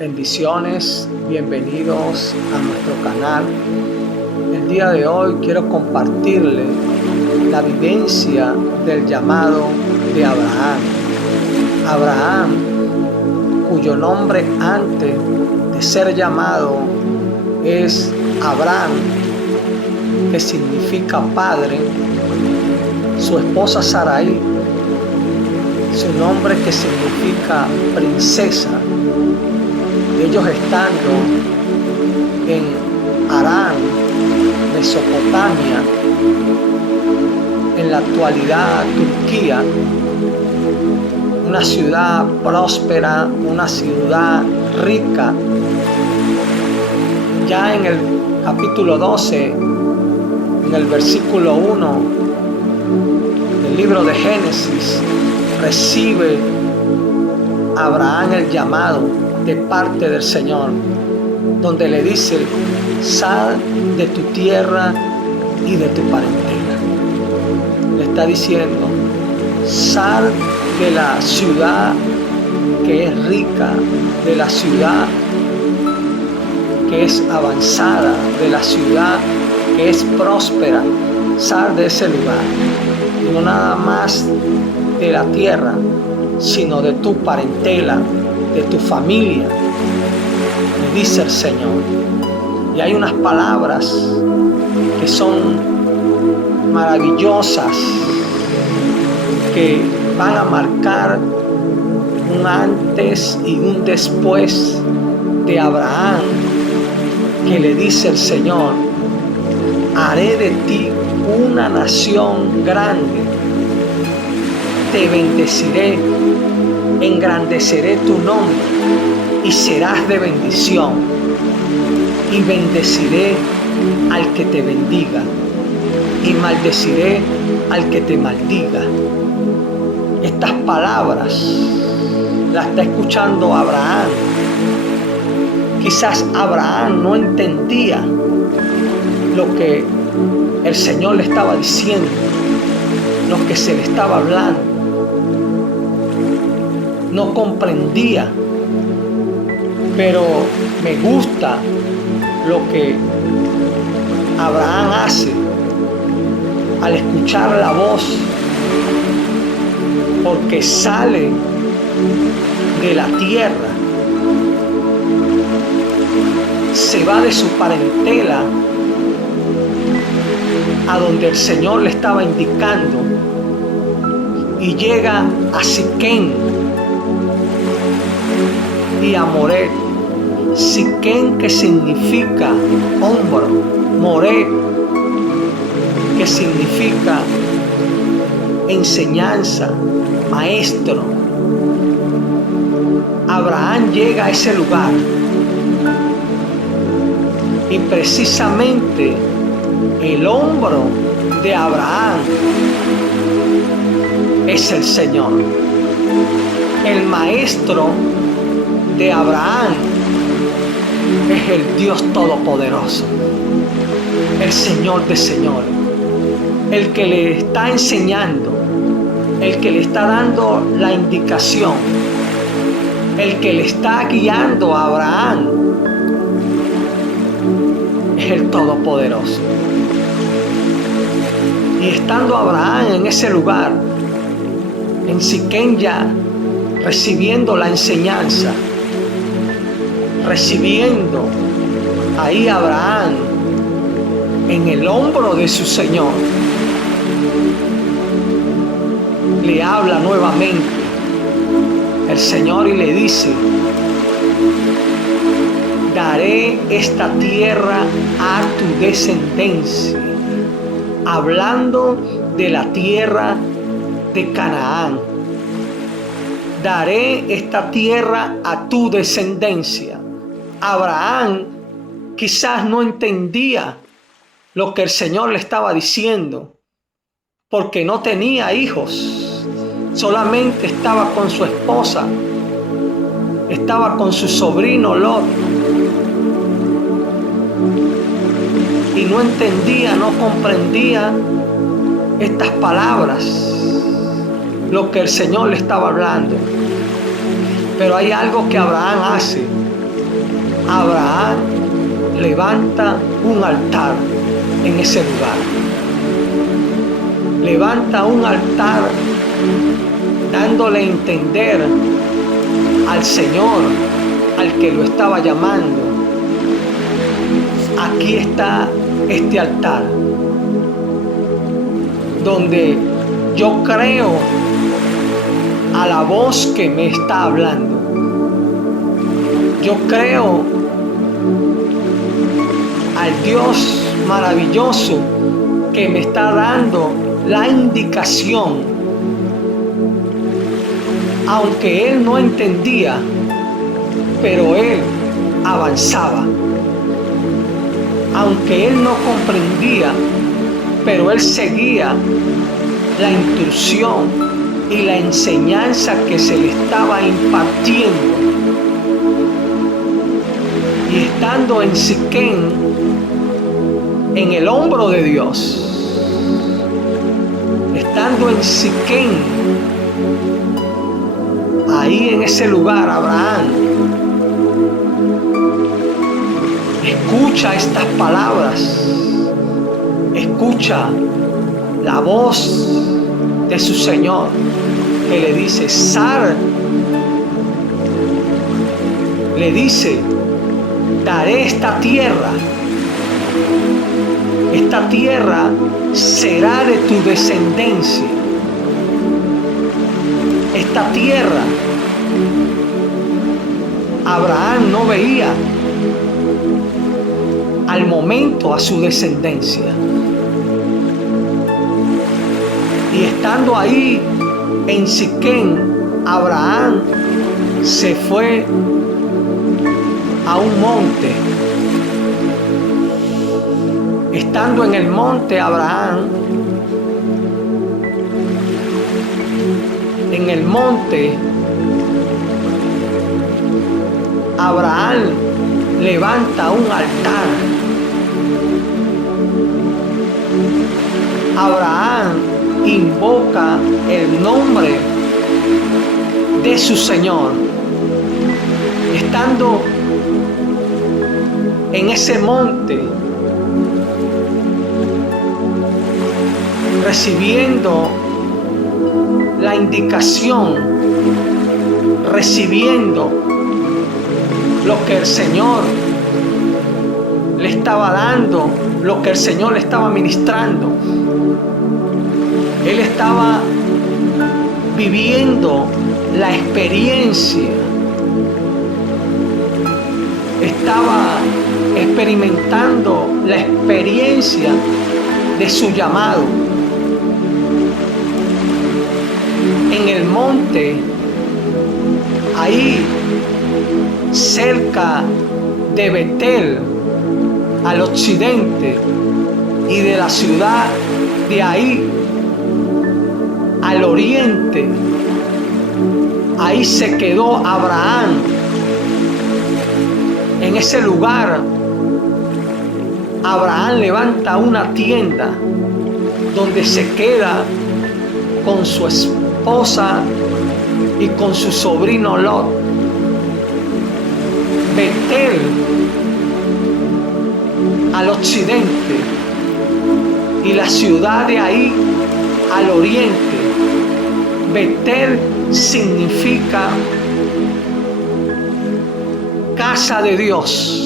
Bendiciones, bienvenidos a nuestro canal. El día de hoy quiero compartirle la vivencia del llamado de Abraham. Abraham, cuyo nombre antes de ser llamado es Abraham, que significa padre, su esposa Sarai, su nombre que significa princesa. Ellos estando en Harán, Mesopotamia, en la actualidad Turquía, una ciudad próspera, una ciudad rica. Ya en el capítulo 12, en el versículo 1 del libro de Génesis, recibe Abraham el llamado de parte del Señor, donde le dice: sal de tu tierra y de tu parentela. Le está diciendo: sal de la ciudad que es rica, de la ciudad que es avanzada, de la ciudad que es próspera. Sal de ese lugar, y no nada más de la tierra, sino de tu parentela, de tu familia, le dice el Señor. Y hay unas palabras que son maravillosas, que van a marcar un antes y un después de Abraham, que le dice el Señor: haré de ti una nación grande, te bendeciré, engrandeceré tu nombre y serás de bendición, y bendeciré al que te bendiga y maldeciré al que te maldiga. Estas palabras las está escuchando Abraham. Quizás Abraham no entendía lo que el Señor le estaba diciendo, lo que se le estaba hablando. No comprendía, pero me gusta lo que Abraham hace al escuchar la voz, porque sale de la tierra, se va de su parentela a donde el Señor le estaba indicando, y llega a Siquén y a Moret. Siquén, que significa hombro, Moret, que significa enseñanza, maestro. Abraham llega a ese lugar, y precisamente el hombro de Abraham es el Señor. El maestro de Abraham es el Dios Todopoderoso, el Señor de señores, el que le está enseñando, el que le está dando la indicación, el que le está guiando a Abraham es el Todopoderoso. Y estando Abraham en ese lugar, en Siquén, ya recibiendo la enseñanza, recibiendo ahí Abraham en el hombro de su Señor, le habla nuevamente el Señor y le dice: daré esta tierra a tu descendencia, hablando de la tierra de Canaán. Daré esta tierra a tu descendencia. Abraham quizás no entendía lo que el Señor le estaba diciendo, porque no tenía hijos, solamente estaba con su esposa, estaba con su sobrino Lot, y no entendía, no comprendía estas palabras, lo que el Señor le estaba hablando. Pero hay algo que Abraham hace, Abraham levanta un altar en ese lugar. Levanta un altar dándole a entender al Señor, al que lo estaba llamando: aquí está este altar, donde yo creo a la voz que me está hablando. Yo creo al Dios maravilloso que me está dando la indicación. Aunque él no entendía, pero él avanzaba. Aunque él no comprendía, pero él seguía la instrucción y la enseñanza que se le estaba impartiendo. Y estando en Siquem, en el hombro de Dios, estando en Siquem, ahí en ese lugar, Abraham escucha estas palabras, escucha la voz de su Señor que le dice: Sar, le dice: daré esta tierra será de tu descendencia. Esta tierra, Abraham no veía al momento a su descendencia. Y estando ahí en Siquem, Abraham se fue a un monte. Estando en el monte, Abraham, en el monte, Abraham levanta un altar. Abraham invoca el nombre de su Señor. Estando en ese monte, recibiendo la indicación, recibiendo lo que el Señor le estaba dando, lo que el Señor le estaba ministrando. Él estaba viviendo la experiencia, estaba experimentando la experiencia de su llamado. En el monte, ahí cerca de Betel, al occidente, y de la ciudad de ahí al oriente, ahí se quedó Abraham. En ese lugar, Abraham levanta una tienda donde se queda con su esposa y con su sobrino Lot. Betel al occidente y la ciudad de ahí al oriente. Betel significa casa de Dios.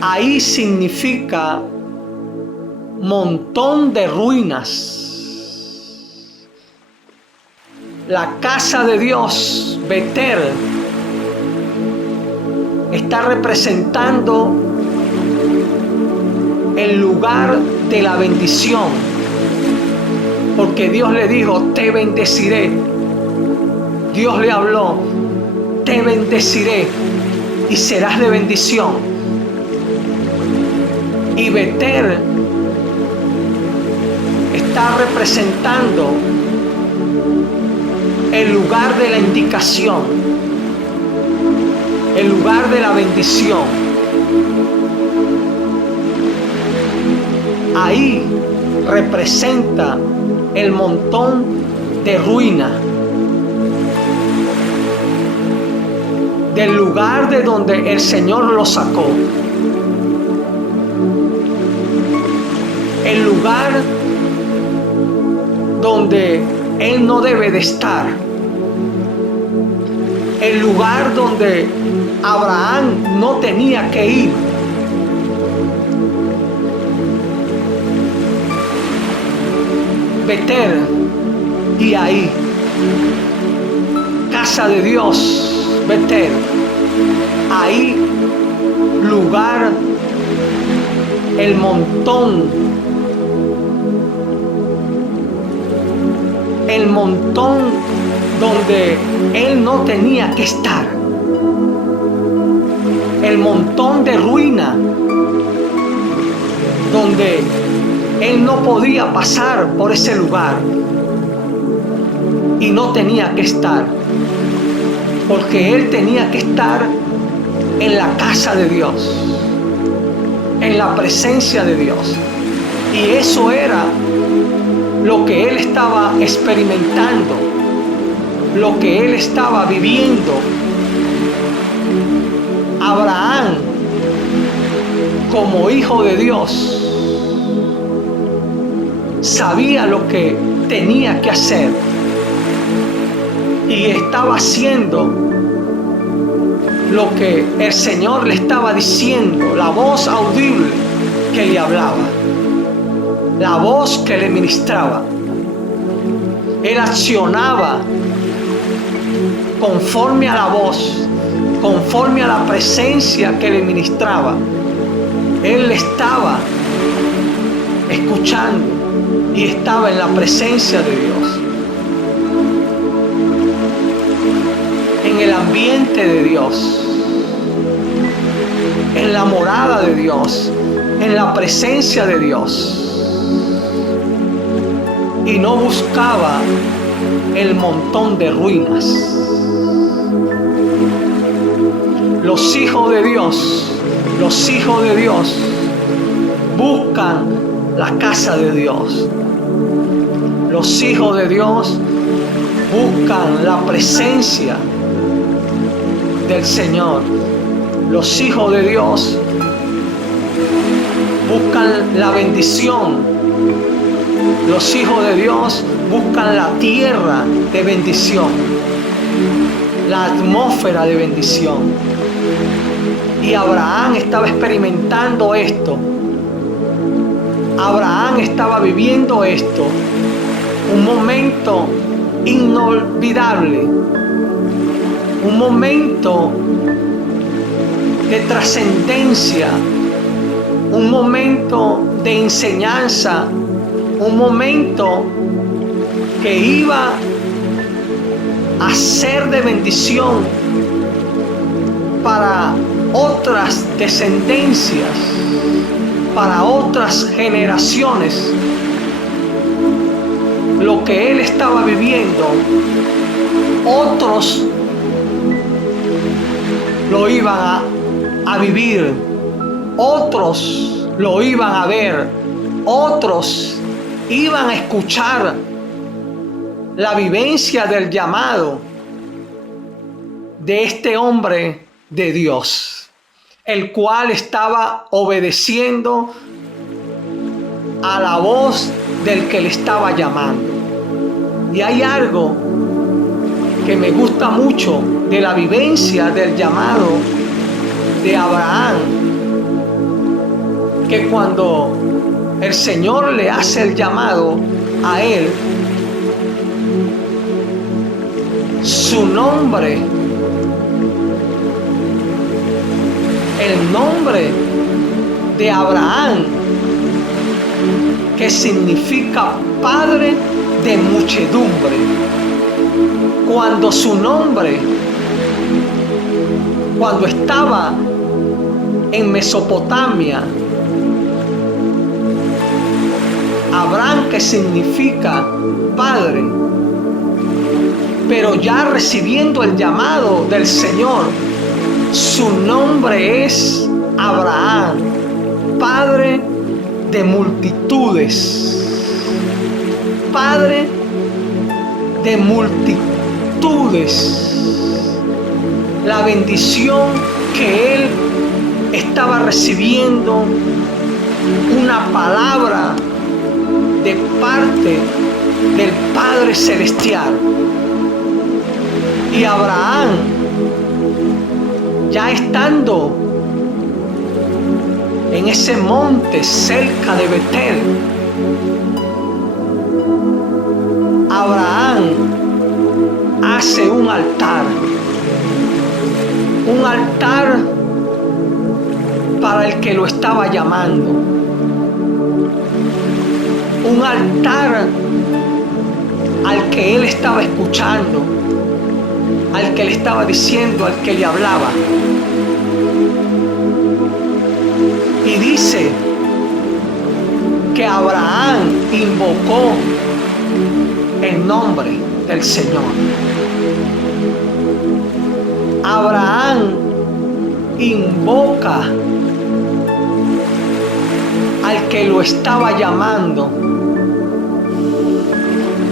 Ahí significa montón de ruinas. La casa de Dios, Betel, está representando el lugar de la bendición, porque Dios le dijo: te bendeciré. Dios le habló: te bendeciré y serás de bendición. Y Betel está representando el lugar de la indicación, el lugar de la bendición. Ahí representa el montón de ruina. del lugar de donde el Señor lo sacó. El lugar donde Él no debe de estar. El lugar donde Abraham no tenía que ir. Betel y ahí. Casa de Dios, Betel. Ahí lugar, el montón donde Él no tenía que estar, el montón de ruina donde Él no podía pasar por ese lugar y no tenía que estar, porque Él tenía que estar en la casa de Dios, en la presencia de Dios. Y eso era lo que Él estaba experimentando, lo que Él estaba viviendo. Abraham, como hijo de Dios, sabía lo que tenía que hacer y estaba haciendo lo que el Señor le estaba diciendo, la voz audible que le hablaba, la voz que le ministraba. Él accionaba conforme a la voz, conforme a la presencia que le ministraba. Él estaba escuchando y estaba en la presencia de Dios, en el ambiente de Dios, en la morada de Dios, en la presencia de Dios. Y no buscaba el montón de ruinas. Los hijos de Dios buscan la casa de Dios. Los hijos de Dios buscan la presencia del Señor. Los hijos de Dios buscan la bendición. Los hijos de Dios buscan la tierra de bendición, la atmósfera de bendición. Y Abraham estaba experimentando esto. Abraham estaba viviendo esto. Un momento inolvidable. Un momento de trascendencia. Un momento de enseñanza. Un momento que iba a ser de bendición para otras descendencias, para otras generaciones. Lo que él estaba viviendo, otros lo iban a vivir, otros lo iban a ver, otros iban a escuchar la vivencia del llamado de este hombre de Dios, el cual estaba obedeciendo a la voz del que le estaba llamando. Y hay algo que me gusta mucho de la vivencia del llamado de Abraham, que cuando el Señor le hace el llamado a él, su nombre, el nombre de Abraham, que significa padre de muchedumbre, cuando su nombre, cuando estaba en Mesopotamia, Abraham, que significa padre, pero ya recibiendo el llamado del Señor, su nombre es Abraham, padre de multitudes, padre de multitudes. la bendición que él estaba recibiendo, una palabra de parte del Padre Celestial. Y Abraham, ya estando en ese monte cerca de Betel, Abraham hace un altar para el que lo estaba llamando, un altar al que él estaba escuchando, al que le estaba diciendo, al que le hablaba. Y dice que Abraham invocó el nombre del Señor. Abraham invoca al que lo estaba llamando.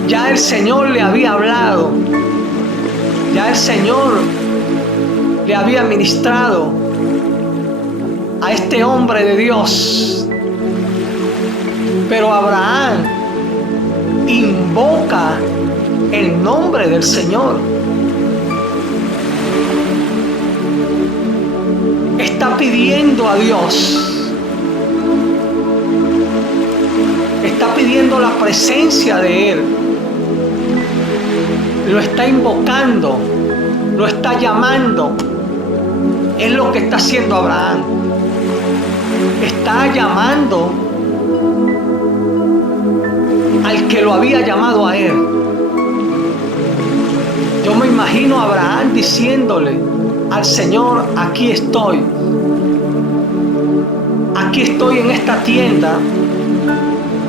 Ya el Señor le había hablado, ya el Señor le había ministrado a este hombre de Dios. Pero Abraham invoca el nombre del Señor. Está pidiendo a Dios, está pidiendo la presencia de Él, lo está invocando, lo está llamando. Es lo que está haciendo Abraham. Está llamando al que lo había llamado a él. Yo me imagino a Abraham diciéndole al Señor: aquí estoy en esta tienda,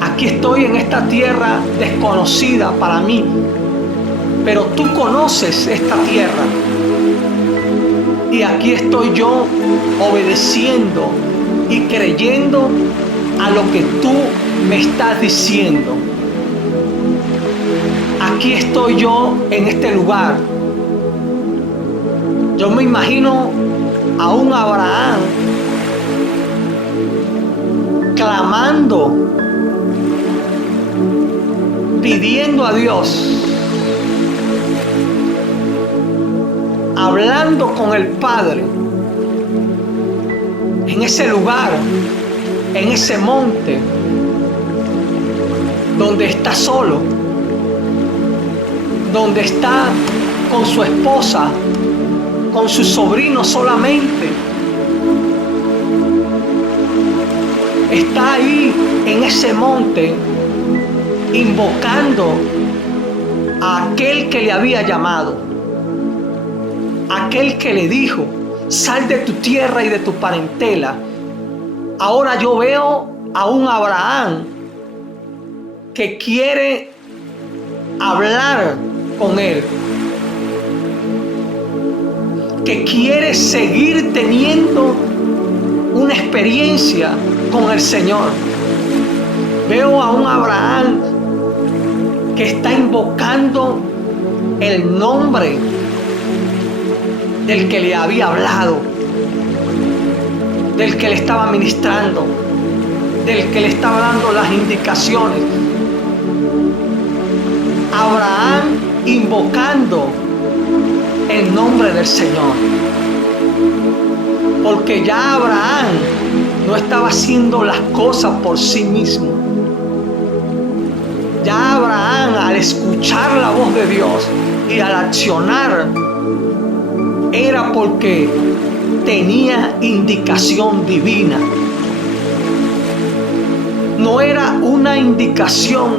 aquí estoy en esta tierra desconocida para mí, pero tú conoces esta tierra, y aquí estoy yo obedeciendo y creyendo a lo que tú me estás diciendo. Aquí estoy yo en este lugar. Yo me imagino a un Abraham clamando, pidiendo a Dios, hablando con el Padre en ese lugar, en ese monte donde está solo, donde está con su esposa, con su sobrino solamente. Está ahí en ese monte invocando a aquel que le había llamado, aquel que le dijo: sal de tu tierra y de tu parentela. Ahora yo veo a un Abraham que quiere hablar con él, que quiere seguir teniendo una experiencia con el Señor. Veo a un Abraham que está invocando el nombre del que le había hablado, del que le estaba ministrando, del que le estaba dando las indicaciones. Abraham invocando el nombre del Señor, porque ya Abraham no estaba haciendo las cosas por sí mismo. Ya Abraham, al escuchar la voz de Dios y al accionar, era porque tenía indicación divina. No era una indicación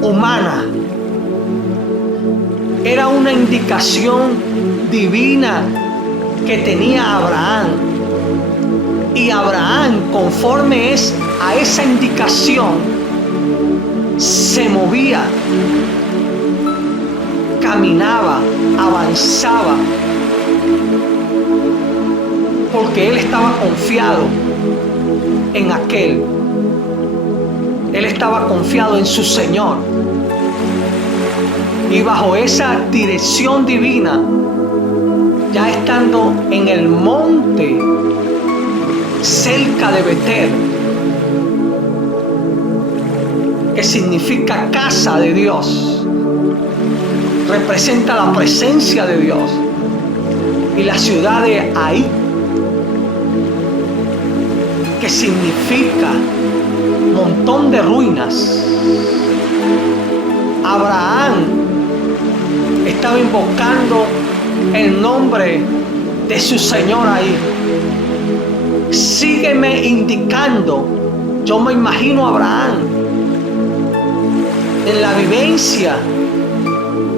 humana, era una indicación divina que tenía Abraham. Y Abraham, conforme a esa indicación, se movía, caminaba, avanzaba, porque él estaba confiado en aquel. Él estaba confiado en su Señor. Y bajo esa dirección divina, ya estando en el monte cerca de Betel, que significa casa de Dios, representa la presencia de Dios, y la ciudad de Ai, que significa montón de ruinas. Abraham estaba invocando el nombre de su Señor ahí. Sígueme indicando. Yo me imagino a Abraham en la vivencia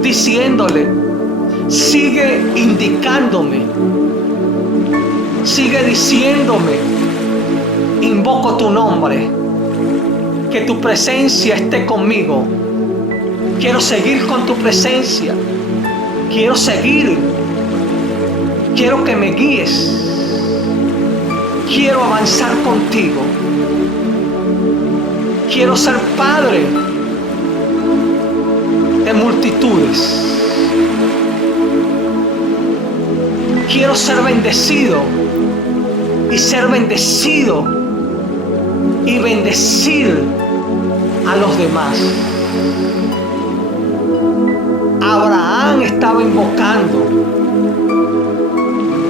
diciéndole: sigue indicándome, sigue diciéndome, invoco tu nombre, que tu presencia esté conmigo. Quiero seguir con tu presencia, quiero seguir, quiero que me guíes, quiero avanzar contigo, quiero ser padre de multitudes, quiero ser bendecido y ser bendecido y bendecir a los demás. Abraham estaba invocando.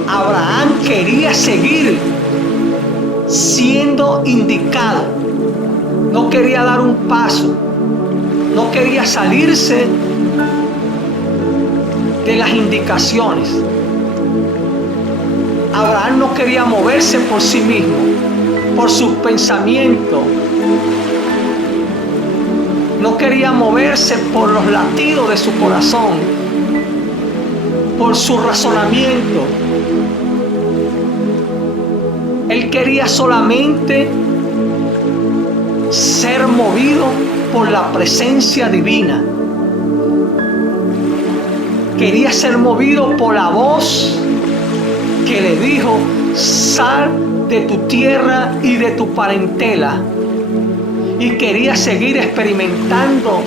Abraham quería seguir siendo indicado. No quería dar un paso. No quería salirse de las indicaciones. Abraham no quería moverse por sí mismo, por sus pensamientos. No quería moverse por los latidos de su corazón, por su razonamiento. Él quería solamente ser movido por la presencia divina. Quería ser movido por la voz que le dijo: sal de tu tierra y de tu parentela. Y quería seguir experimentando,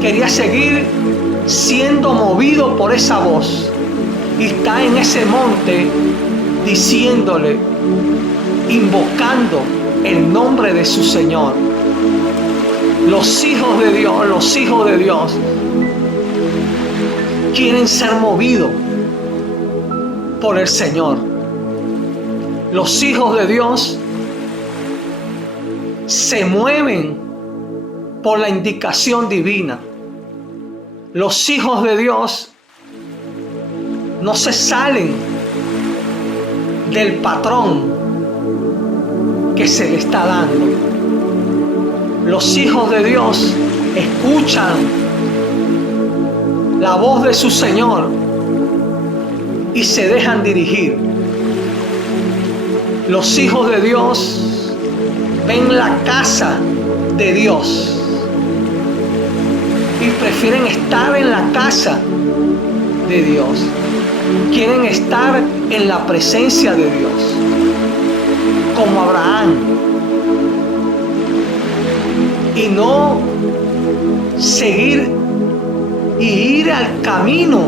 quería seguir siendo movido por esa voz. Y está en ese monte diciéndole, invocando el nombre de su Señor. Los hijos de Dios quieren ser movidos por el Señor. Los hijos de Dios se mueven por la indicación divina. Los hijos de Dios no se salen del patrón que se le está dando. Los hijos de Dios escuchan la voz de su Señor y se dejan dirigir. Los hijos de Dios ven la casa de Dios y prefieren estar en la casa de Dios. Quieren estar en la presencia de Dios, como Abraham, y no seguir y ir al camino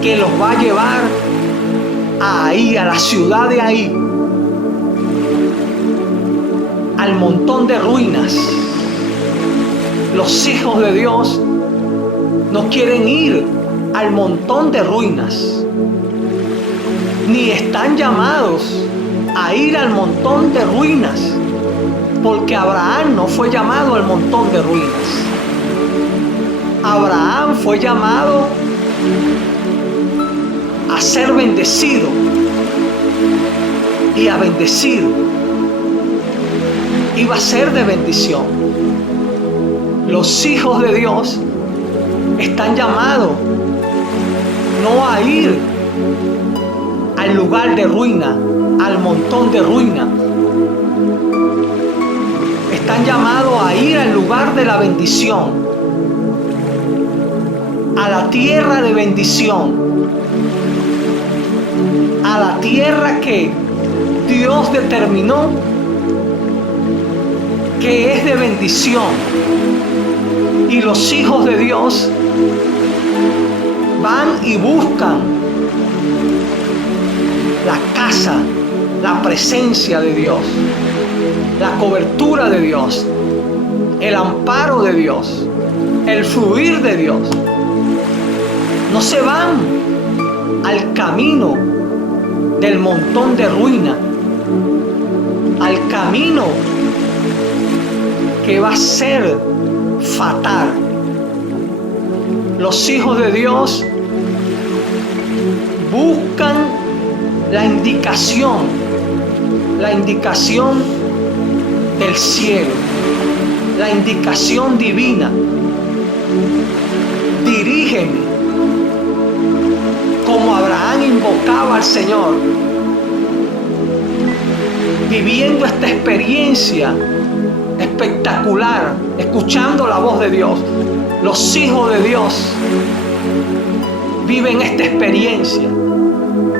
que los va a llevar ahí, a la ciudad de ahí, al montón de ruinas. Los hijos de Dios no quieren ir al montón de ruinas, ni están llamados a ir al montón de ruinas, porque Abraham no fue llamado al montón de ruinas. Abraham fue llamado a ser bendecido y a bendecir. Iba a ser de bendición. Los hijos de Dios están llamados no a ir al lugar de ruina, al montón de ruina. Están llamados a ir al lugar de la bendición, a la tierra de bendición, a la tierra que Dios determinó que es de bendición. Y los hijos de Dios van y buscan la casa, la presencia de Dios, la cobertura de Dios, el amparo de Dios, el fluir de Dios. No se van al camino del montón de ruina, al camino que va a ser fatal. Los hijos de Dios buscan la indicación del cielo, la indicación divina. Dirígeme, como Abraham invocaba al Señor, viviendo esta experiencia espectacular, escuchando la voz de Dios. Los hijos de Dios viven esta experiencia,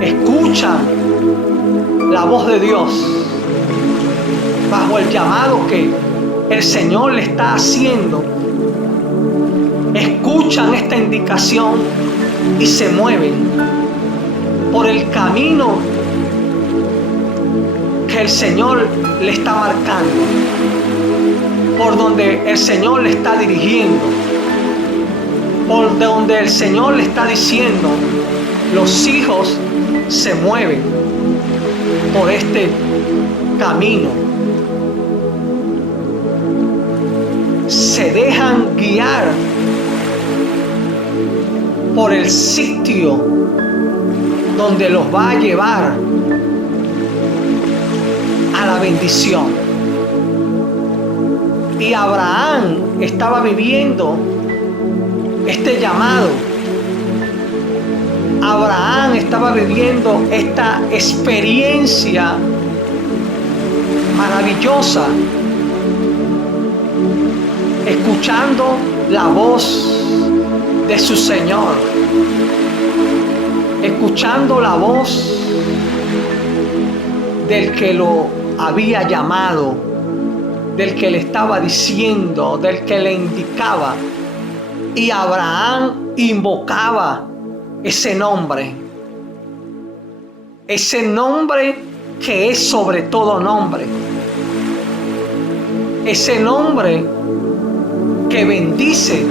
escuchan la voz de Dios bajo el llamado que el Señor le está haciendo. Escuchan esta indicación y se mueven por el camino que el Señor le está marcando, por donde el Señor le está dirigiendo, por donde el Señor le está diciendo. Los hijos se mueven por este camino, se dejan guiar por el sitio donde los va a llevar a la bendición. Y Abraham estaba viviendo este llamado. Abraham estaba viviendo esta experiencia maravillosa, escuchando la voz de su Señor, escuchando la voz del que lo había llamado, del que le estaba diciendo, del que le indicaba. Y Abraham invocaba ese nombre que es sobre todo nombre, ese nombre que bendice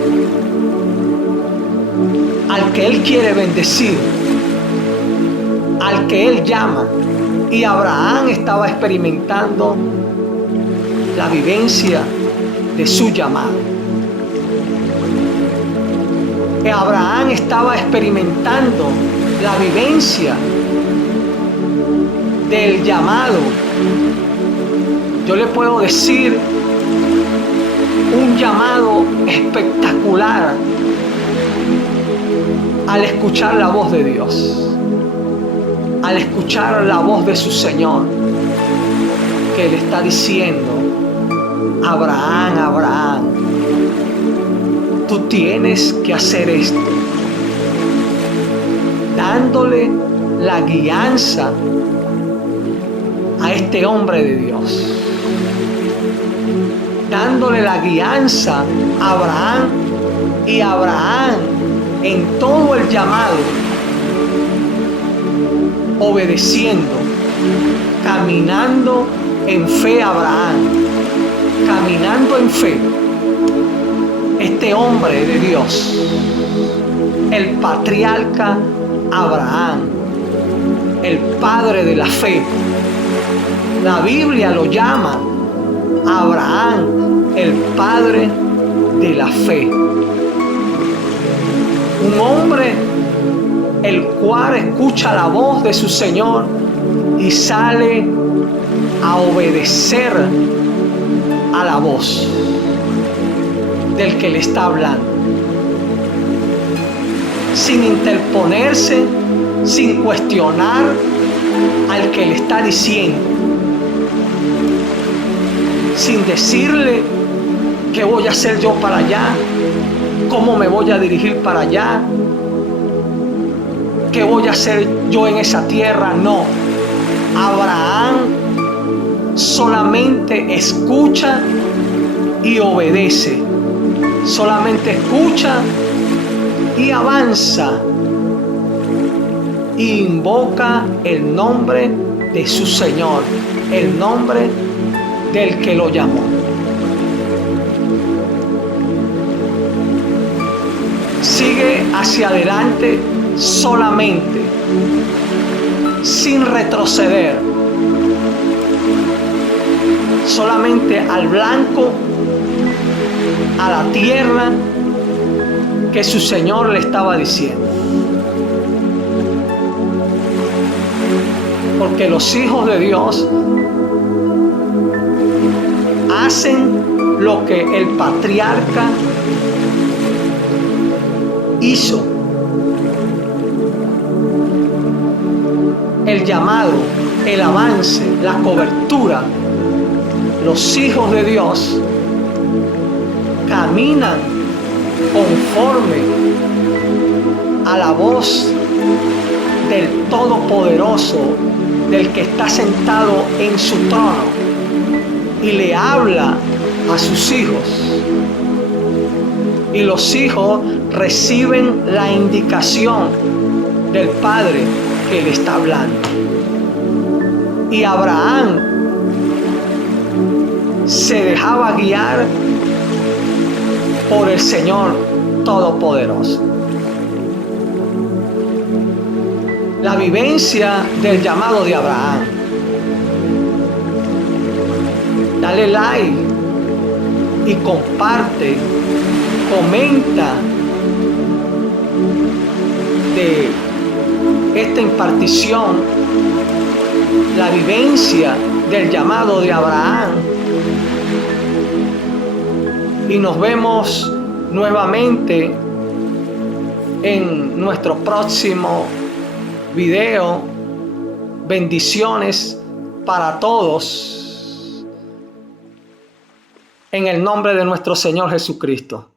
al que Él quiere bendecir, al que Él llama. Y Abraham estaba experimentando la vivencia de su llamado. Abraham estaba experimentando la vivencia del llamado. Yo le puedo decir, un llamado espectacular al escuchar la voz de Dios, al escuchar la voz de su Señor, que le está diciendo: Abraham, Abraham, tú tienes que hacer esto, dándole la guianza a este hombre de Dios, dándole la guianza a Abraham, y Abraham en todo el llamado, obedeciendo, caminando en fe. Abraham, caminando en fe, este hombre de Dios, el patriarca Abraham, el padre de la fe. La Biblia lo llama Abraham, el padre de la fe. Un hombre el cual escucha la voz de su Señor y sale a obedecer a la voz del que le está hablando, sin interponerse, sin cuestionar al que le está diciendo, sin decirle qué voy a hacer yo para allá, cómo me voy a dirigir para allá, qué voy a hacer yo en esa tierra. No, Abraham solamente escucha y obedece, solamente escucha y avanza y invoca el nombre de su Señor, el nombre del que lo llamó. Sigue hacia adelante solamente, sin retroceder, solamente al blanco, a la tierra que su Señor le estaba diciendo. Porque los hijos de Dios hacen lo que el patriarca hizo. El llamado, el avance, la cobertura. Los hijos de Dios caminan conforme a la voz del Todopoderoso, del que está sentado en su trono, y le habla a sus hijos. Y los hijos reciben la indicación del Padre que le está hablando. Y Abraham se dejaba guiar por el Señor Todopoderoso. La vivencia del llamado de Abraham. Dale like y comparte, comenta de esta impartición, la vivencia del llamado de Abraham. Y nos vemos nuevamente en nuestro próximo video. Bendiciones para todos en el nombre de nuestro Señor Jesucristo.